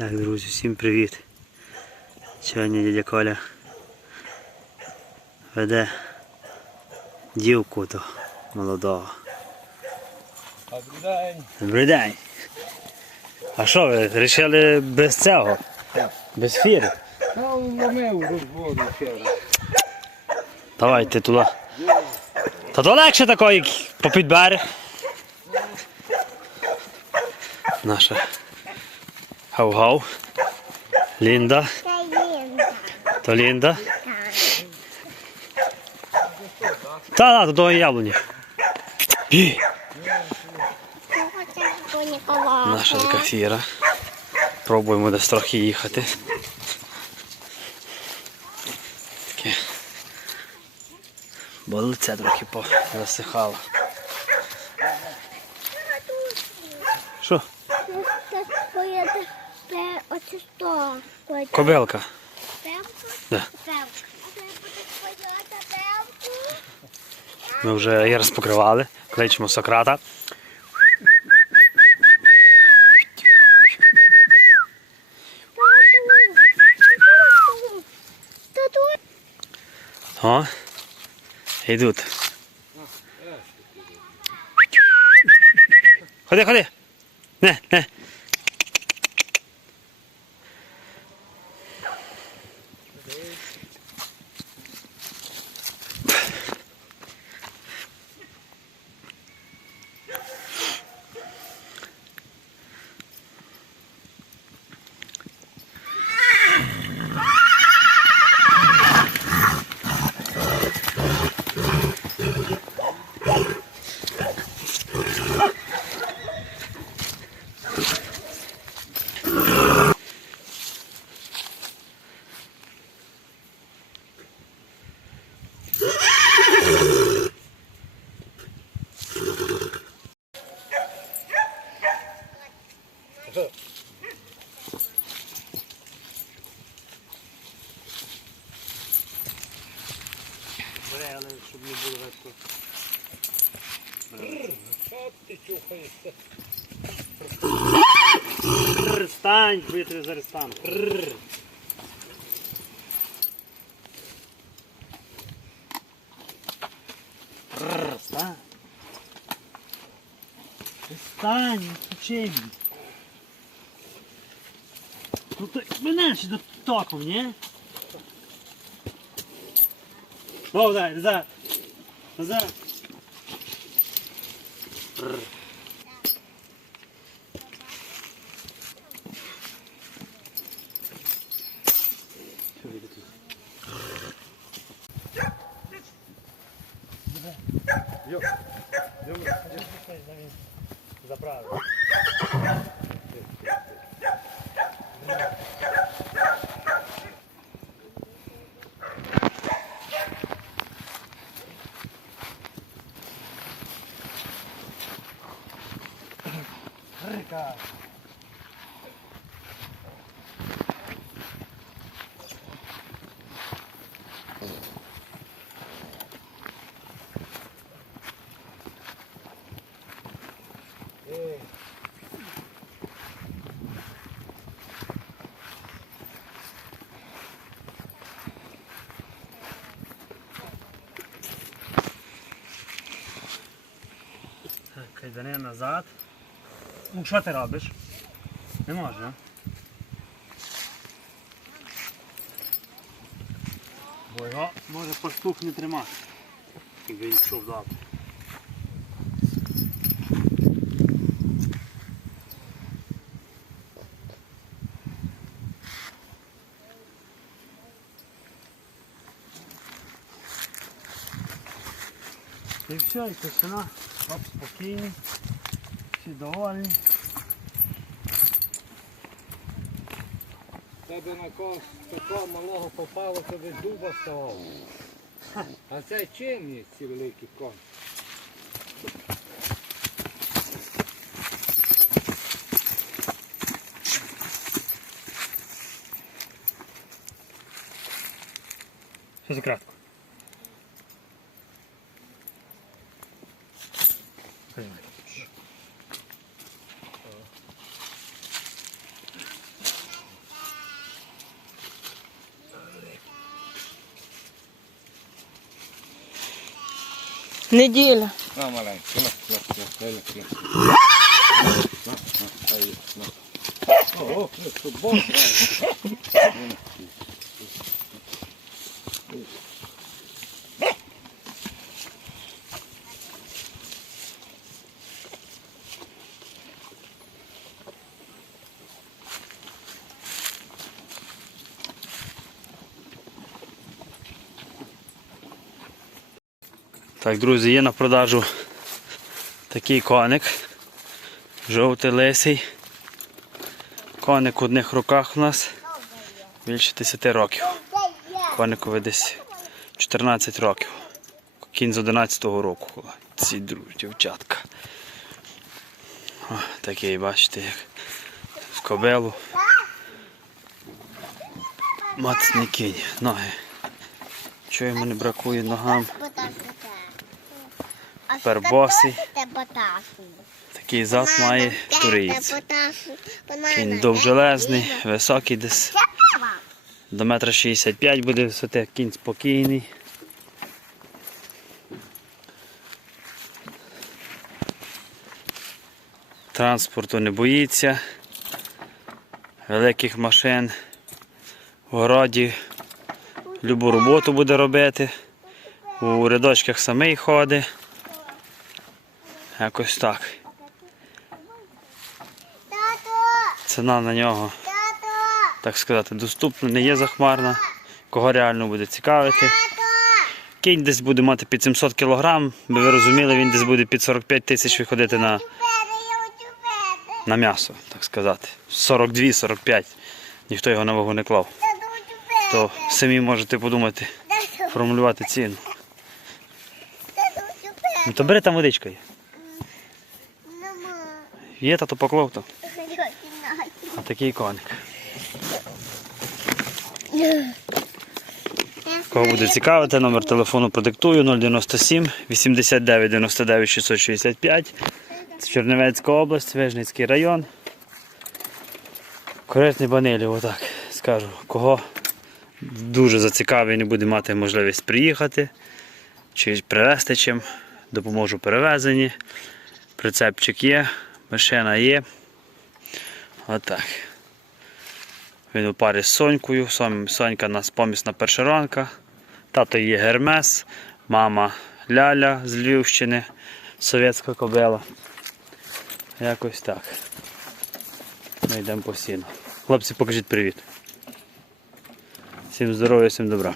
Так, друзі, всім привіт. Сьогодні дядя Коля веде дівку до молодого. Добрий день. Добрий день. А що ви вирішили без цього? Без фіри? Та ломив розбору вчора. Давайте туди. Та то легше такої попід берег. Наша гав-гав. Лінда. То Лінда. Та, до того яблуні. Наша така фіра. Пробуємо десь трохи їхати. Таке. Бо лице трохи засихало. Що? Оце що? Кобилка. Певку? Да. А певку? Ми вже її розпокривали. Кличемо Сократа. О, йдуть. Ходи, ходи. Не, не. Бери, але щоб не було ветко. Що ти чухаєшся? Стань, витри зараз стану. Стань. Стань, чим? Ну ти мене ще до током, ні? О, дай, назад. Назад. Що кайдане назад. Ну, що ти робиш? Не можна. Бо його може пастух не тримати. Якби він пішов. І все, і тишина. Оп, спокійний. Всі довольні. Тебе на когось такого малого попало, то десь дуба ставав. А це чим є ці великі коні? Що за кратко? Неділя. На, маленький, на, на, на, Так, друзі, є на продажу такий коник. Жовтий лисий. Коник в одних руках у нас більше 10 років. Коникові десь 14 років. Кінь з 11-го року. Ці друзі, дівчатка. О, такий, бачите, як з кобелу. Мацний кінь, ноги. Чого йому не бракує ногам? Тепер босий. Такий зад має туриєць. Кінь довжелезний, високий десь до метра 65 буде висоти, кінь спокійний. Транспорту не боїться, великих машин, в городі любу роботу буде робити, у рядочках самий ходить. Якось так. Ціна на нього, так сказати, доступна, не є захмарна. Кого реально буде цікавити. Кінь десь буде мати під 700 кг, би ви розуміли, він десь буде під 45 тисяч виходити на, на м'ясо, так сказати. 42-45. Ніхто його на вагу не клав. То самі можете подумати, формулювати ціну. пети. Ну то бери там водичка є. Є, та то поклав то. А такий коник. Кого буде цікавити, номер телефону продиктую 097 89 99 665. Це Чернівецька область, Вижницький район. Корисні банилі, отак скажу. Кого дуже зацікавий, не буде мати можливість приїхати чи привезти чим, допоможу в перевезенні. Прицепчик є, машина є. Отак. Він у парі з Сонькою. Сонька у нас помісна першеронка. Тато є Гермес, мама Ляля з Львівщини, совєтська кобила. Якось так. Ми йдемо по сіну. Хлопці, покажіть привіт. Всім здоров'я, всім добра.